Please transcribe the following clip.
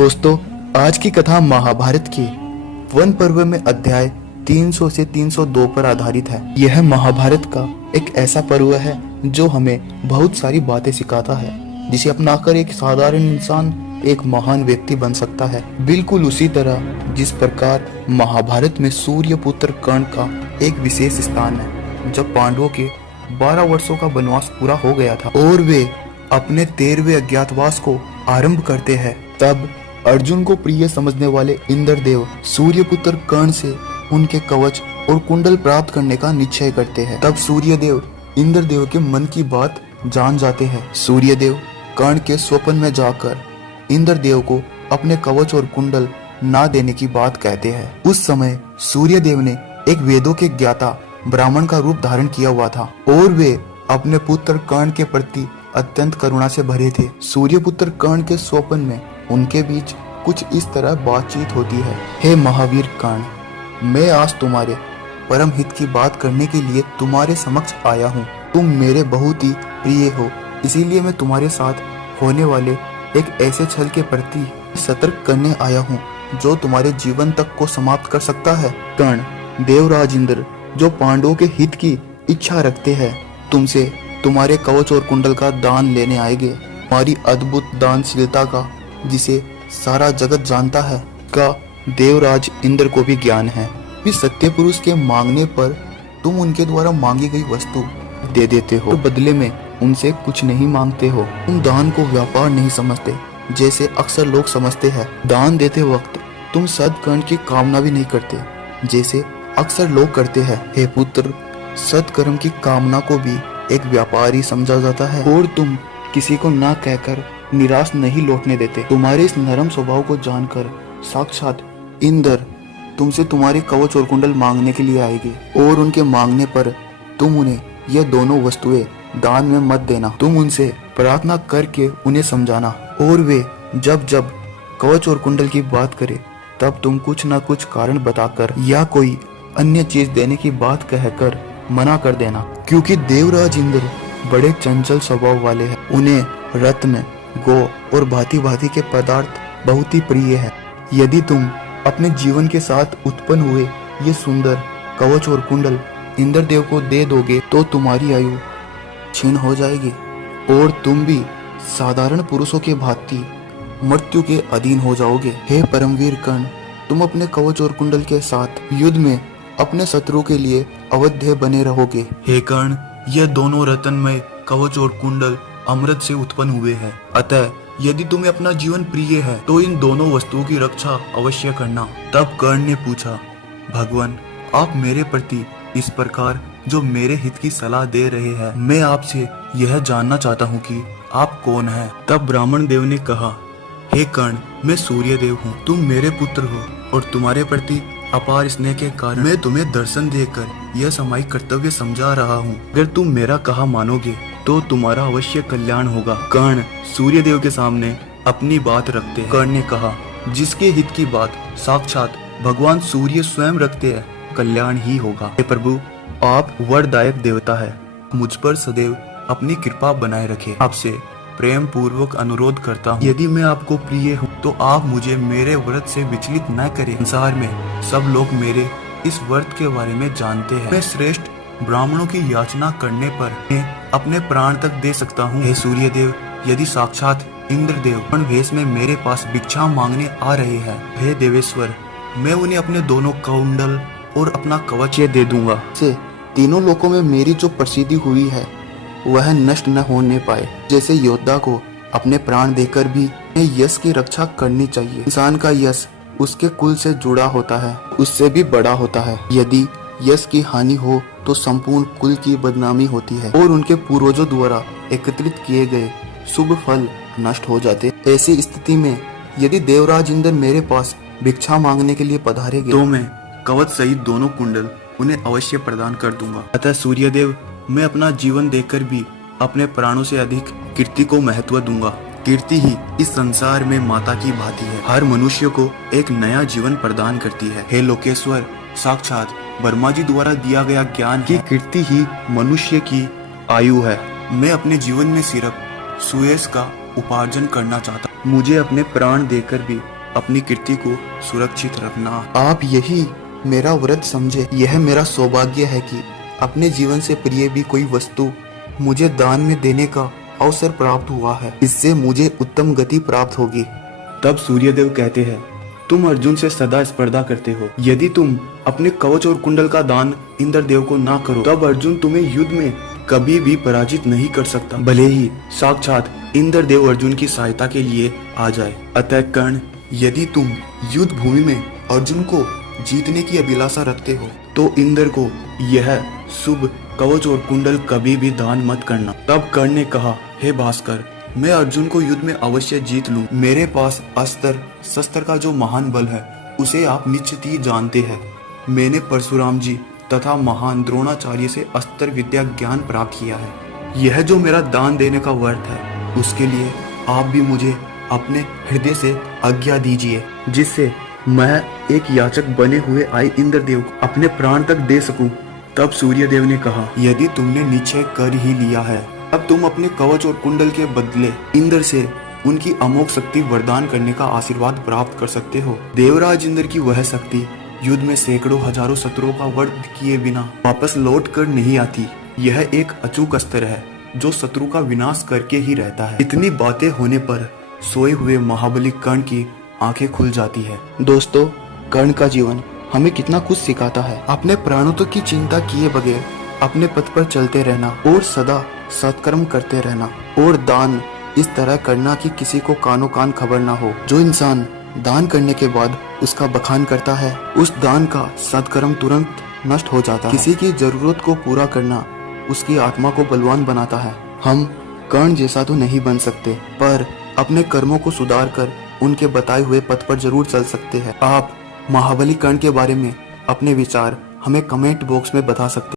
दोस्तों, आज की कथा महाभारत के वन पर्व में अध्याय 300 से 302 पर आधारित है। यह महाभारत का एक ऐसा पर्व है जो हमें बहुत सारी बातें सिखाता है, जिसे अपनाकर एक साधारण इंसान एक महान व्यक्ति बन सकता है। बिल्कुल उसी तरह जिस प्रकार महाभारत में सूर्य पुत्र कर्ण का एक विशेष स्थान है। जब पांडवों के 12 वर्षों का वनवास पूरा हो गया था और वे अपने 13वें अज्ञातवास को आरंभ करते हैं, तब अर्जुन को प्रिय समझने वाले इंद्रदेव सूर्यपुत्र कर्ण से उनके कवच और कुंडल प्राप्त करने का निश्चय करते हैं। तब सूर्यदेव इंद्रदेव के मन की बात जान जाते हैं। सूर्यदेव कर्ण के स्वप्न में जाकर इंद्रदेव को अपने कवच और कुंडल ना देने की बात कहते हैं। उस समय सूर्यदेव ने एक वेदों के ज्ञाता ब्राह्मण का रूप धारण किया हुआ था और वे अपने पुत्र कर्ण के प्रति अत्यंत करुणा से भरे थे। सूर्यपुत्र कर्ण के स्वप्न में उनके बीच कुछ इस तरह बातचीत होती है। हे महावीर कर्ण, मैं आज तुम्हारे परम हित की बात करने के लिए तुम्हारे समक्ष आया हूँ। तुम मेरे बहुत ही प्रिय हो, इसीलिए मैं तुम्हारे साथ होने वाले एक ऐसे छल के प्रति सतर्क करने आया हूँ जो तुम्हारे जीवन तक को समाप्त कर सकता है। कर्ण, देवराज इंद्र जो पांडवों के हित की इच्छा रखते हैं, तुमसे तुम्हारे कवच और कुंडल का दान लेने आएंगे। तुम्हारी अद्भुत दानशीलता का, जिसे सारा जगत जानता है, का देवराज इंद्र को भी ज्ञान है। इस सत्य पुरुष के मांगने पर तुम उनके द्वारा मांगी गई वस्तु दे देते हो, तो बदले में उनसे कुछ नहीं मांगते हो। तुम दान को व्यापार नहीं समझते, जैसे अक्सर लोग समझते हैं। दान देते वक्त तुम सत्कर्म की कामना भी नहीं करते, जैसे अक्सर लोग करते हैं। हे पुत्र, सत्कर्म की कामना को भी एक व्यापार ही समझा जाता है और तुम किसी को ना कहकर निराश नहीं लौटने देते। तुम्हारे इस नरम स्वभाव को जानकर साक्षात इंद्र तुमसे तुम्हारे कवच और कुंडल मांगने के लिए आएंगे और उनके मांगने पर तुम उन्हें यह दोनों वस्तुएं दान में मत देना। तुम उनसे प्रार्थना करके उन्हें समझाना और वे जब जब कवच और कुंडल की बात करे तब तुम कुछ न कुछ कारण बताकर या कोई अन्य चीज देने की बात कहकर मना कर देना, क्योंकि देवराज इंद्र बड़े चंचल स्वभाव वाले हैं। उन्हें रत्न, गो और भांति भांति के पदार्थ बहुत ही प्रिय है। यदि तुम अपने जीवन के साथ उत्पन्न हुए ये सुंदर कवच और कुंडल इंद्रदेव को दे दोगे तो तुम्हारी आयु क्षीण हो जाएगी और तुम भी साधारण पुरुषों के भांति मृत्यु के अधीन हो जाओगे। हे परमवीर कर्ण, तुम अपने कवच और कुंडल के साथ युद्ध में अपने शत्रु के लिए अवध्य बने रहोगे। हे कर्ण, यह दोनों रत्नमय कवच और कुंडल अमृत से उत्पन्न हुए हैं, अतः यदि तुम्हें अपना जीवन प्रिय है तो इन दोनों वस्तुओं की रक्षा अवश्य करना। तब कर्ण ने पूछा, भगवान, आप मेरे प्रति इस प्रकार जो मेरे हित की सलाह दे रहे हैं, मैं आपसे यह जानना चाहता हूँ कि आप कौन हैं। तब ब्राह्मण देव ने कहा, हे कर्ण, मैं सूर्य देव हूँ। तुम मेरे पुत्र हो और तुम्हारे प्रति अपार स्नेह के कारण मैं तुम्हें दर्शन देकर यह सामायिक कर्तव्य समझा रहा हूँ। अगर तुम मेरा कहा मानोगे तो तुम्हारा अवश्य कल्याण होगा। कर्ण सूर्यदेव के सामने अपनी बात रखते हैं। कर्ण ने कहा, जिसके हित की बात साक्षात भगवान सूर्य स्वयं रखते हैं, कल्याण ही होगा। हे प्रभु, आप वरदायक देवता है, मुझ पर सदैव अपनी कृपा बनाए रखे। आपसे प्रेम पूर्वक अनुरोध करता हूँ, यदि मैं आपको प्रिय हूँ तो आप मुझे मेरे व्रत से विचलित न करें। संसार में सब लोग मेरे इस व्रत के बारे में जानते हैं। मैं श्रेष्ठ ब्राह्मणों की याचना करने पर मैं अपने प्राण तक दे सकता हूँ। हे सूर्यदेव, यदि साक्षात इंद्रदेव वेश में मेरे पास भिक्षा मांगने आ रहे हैं, हे देवेश्वर, मैं उन्हें अपने दोनों कुंडल और अपना कवच दे दूंगा। से तीनों लोकों में मेरी जो प्रसिद्धि हुई है वह नष्ट न होने पाए। जैसे योद्धा को अपने प्राण देकर भी यश की रक्षा करनी चाहिए। इंसान का यश उसके कुल से जुड़ा होता है, उससे भी बड़ा होता है। यदि यश की हानि हो तो संपूर्ण कुल की बदनामी होती है और उनके पूर्वजों द्वारा एकत्रित किए गए शुभ फल नष्ट हो जाते। ऐसी स्थिति में यदि देवराज इंद्र मेरे पास भिक्षा मांगने के लिए पधारेंगे तो मैं कवच सहित दोनों कुंडल उन्हें अवश्य प्रदान कर दूंगा। अतः सूर्यदेव, मैं अपना जीवन देकर भी अपने प्राणों से अधिक कीर्ति को महत्व दूंगा। कीर्ति ही इस संसार में माता की भांति है, हर मनुष्य को एक नया जीवन प्रदान करती है। हे लोकेश्वर, साक्षात वर्मा जी द्वारा दिया गया ज्ञान की कीर्ति ही मनुष्य की आयु है। मैं अपने जीवन में सिर्फ सुयश का उपार्जन करना चाहता मुझे अपने प्राण देकर भी अपनी कीर्ति को सुरक्षित रखना। आप यही मेरा व्रत समझे। यह मेरा सौभाग्य है कि अपने जीवन से प्रिय भी कोई वस्तु मुझे दान में देने का अवसर प्राप्त हुआ है। इससे मुझे उत्तम गति प्राप्त होगी। तब सूर्यदेव कहते हैं, तुम अर्जुन से सदा स्पर्धा करते हो। यदि तुम अपने कवच और कुंडल का दान इंद्रदेव को ना करो, तब अर्जुन तुम्हें युद्ध में कभी भी पराजित नहीं कर सकता, भले ही साक्षात इंद्रदेव अर्जुन की सहायता के लिए आ जाए। अतः कर्ण, यदि तुम युद्ध भूमि में अर्जुन को जीतने की अभिलाषा रखते हो, तो इंद्र को यह शुभ कवच और कुंडल कभी भी दान मत करना। तब कर्ण ने कहा, हे भास्कर, मैं अर्जुन को युद्ध में अवश्य जीत लूं। मेरे पास अस्त्र शस्त्र का जो महान बल है, उसे आप निश्चित ही जानते हैं। मैंने परशुराम जी तथा महान द्रोणाचार्य से अस्त्र विद्या ज्ञान प्राप्त किया है। यह जो मेरा दान देने का व्रत है, उसके लिए आप भी मुझे अपने हृदय से आज्ञा दीजिए, जिससे मैं एक याचक बने हुए आए इंद्रदेव को अपने प्राण तक दे सकूं। तब सूर्यदेव ने कहा, यदि तुमने निश्चय कर ही लिया है, अब तुम अपने कवच और कुंडल के बदले इंद्र से उनकी अमोघ शक्ति वरदान करने का आशीर्वाद प्राप्त कर सकते हो। देवराज इंद्र की वह शक्ति युद्ध में सैकड़ों हजारों शत्रुओं का वध किए बिना वापस लौट कर नहीं आती। यह एक अचूक अस्त्र है जो शत्रु का विनाश करके ही रहता है। इतनी बातें होने पर सोए हुए महाबली कर्ण की आंखें खुल जाती है। दोस्तों, कर्ण का जीवन हमें कितना कुछ सिखाता है। अपने प्राणों की चिंता किए बगैर अपने पथ पर चलते रहना और सदा सत्कर्म करते रहना और दान इस तरह करना कि किसी को कानो कान खबर ना हो। जो इंसान दान करने के बाद उसका बखान करता है, उस दान का सत्कर्म तुरंत नष्ट हो जाता है। किसी की जरूरत को पूरा करना उसकी आत्मा को बलवान बनाता है। हम कर्ण जैसा तो नहीं बन सकते, पर अपने कर्मों को सुधार कर उनके बताए हुए पथ पर जरूर चल सकते हैं। आप महाबली कर्ण के बारे में अपने विचार हमें कमेंट बॉक्स में बता सकते हैं।